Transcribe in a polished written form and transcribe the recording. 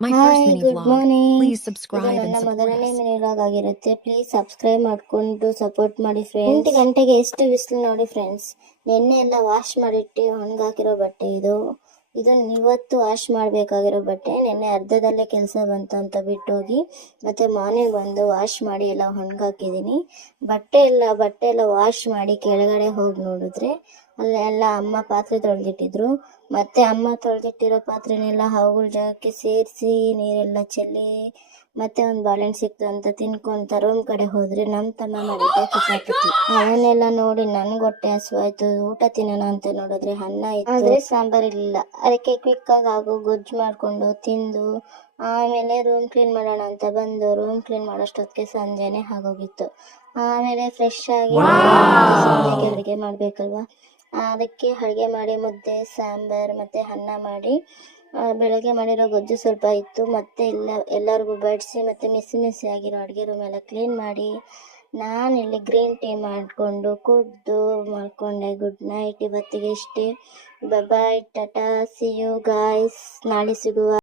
My first hi mini good vlog. Morning. Please ಇದು subscribe and ನನ್ನ support ಮೊದಲನೇ us. Mini vlog ಆಗಿರುತ್ತೆ. Please subscribe ಮಾಡ್ಕೊಂಡು support ಮಾಡಿ ಫ್ರೆಂಡ್ಸ್. 8 ಗಂಟೆಗೆ ಎಷ್ಟು ಬಿಸಿಲು ನೋಡಿ ಫ್ರೆಂಡ್ಸ್. ನಿನ್ನೆ ಎಲ್ಲ ವಾಶ್ ಮಾಡಿಟ್ಟು ಒಣಗಾಕಿರೋ ಬಟ್ಟೆ ಇದು. ಇದನ್ನ ಇವತ್ತು ವಾಶ್ ಮಾಡಬೇಕಾಗಿರೋ ಬಟ್ಟೆ. ನಿನ್ನೆ ಅರ್ಧದಲ್ಲೇ ಕೆಲಸ ಬಂತು ಅಂತ ಬಿಟ್ಟೋಗಿ ಮತ್ತೆ ಮಾರ್ನಿಂಗ್ ಬಂದು ವಾಶ್ ಮಾಡಿ ಎಲ್ಲ ಒಣಗಾಕಿದ್ದೀನಿ. ಬಟ್ಟೆ ಎಲ್ಲ ವಾಶ್ ಮಾಡಿ ಕೆಳಗಡೆ ಹೋಗಿ ನೋಡಿದ್ರೆ ಅಲ್ಲೆಲ್ಲ ಅಮ್ಮ ಪಾತ್ರೆ ತೊಳೆದಿಟ್ಟಿದ್ರು. ಮತ್ತೆ ಅಮ್ಮ ತೊಳೆದಿಟ್ಟಿರೋ ಪಾತ್ರೆನೆಲ್ಲ ಅವುಗಳ ಜಾಗಕ್ಕೆ ಸೇರಿಸಿ ನೀರೆಲ್ಲ ಚೆಲ್ಲಿ ಮತ್ತೆ ಒಂದು ಬಾಳೆಹಣ್ಣು ಸಿಕ್ತು ಅಂತ ತಿನ್ಕೊಂತ ರೂಮ್ ಕಡೆ ಹೋದ್ರೆ ನಮ್ಮ ತಮ್ಮ ಮಾಡಿದ್ದ ಕಿತಾಪತಿ. ಅವನ್ನೆಲ್ಲ ನೋಡಿ ನನ್ಗೆ ಹೊಟ್ಟೆ ಹಸುವಾಯ್ತು. ಊಟ ತಿನ್ನೋಣ ಅಂತ ನೋಡಿದ್ರೆ ಅನ್ನ ಇತ್ತು, ಆದ್ರೆ ಸಾಂಬಾರ್ ಇರಲಿಲ್ಲ. ಅದಕ್ಕೆ ಕ್ವಿಕ್ ಆಗಿ ಗೊಜ್ಜು ಮಾಡ್ಕೊಂಡು ತಿಂದು ಆಮೇಲೆ ರೂಮ್ ಕ್ಲೀನ್ ಮಾಡೋಣ ಅಂತ ಬಂದು ರೂಮ್ ಕ್ಲೀನ್ ಮಾಡೋಷ್ಟೊತ್ತಿಗೆ ಸಂಜೆನೆ ಆಗೋಗಿತ್ತು. ಆಮೇಲೆ ಫ್ರೆಶ್ ಆಗಿ ಸಂಜೆಗೆ ಅಡುಗೆ ಮಾಡ್ಬೇಕಲ್ವಾ, ಅದಕ್ಕೆ ಅಡುಗೆ ಮಾಡಿ ಮುದ್ದೆ ಸಾಂಬಾರ್ ಮತ್ತು ಅನ್ನ ಮಾಡಿ ಬೆಳಗ್ಗೆ ಮಾಡಿರೋ ಗೊಜ್ಜು ಸ್ವಲ್ಪ ಇತ್ತು. ಮತ್ತೆ ಎಲ್ಲರಿಗೂ ಬಡಿಸಿ ಮತ್ತು ಮಿಸಿ ಆಗಿರೋ ಅಡುಗೆ ರೂಮ್ ಎಲ್ಲ ಕ್ಲೀನ್ ಮಾಡಿ ನಾನಿಲ್ಲಿ ಗ್ರೀನ್ ಟೀ ಮಾಡಿಕೊಂಡು ಕುಡಿದು ಮಾಡ್ಕೊಂಡೆ. Good night. ಇವತ್ತಿಗೆ ಇಷ್ಟೇ. ಬಾಯ್ ಟಾಟಾ, ಸಿ ಯು ಗಾಯ್ಸ್. ನಾಳೆ ಸಿಗುವ.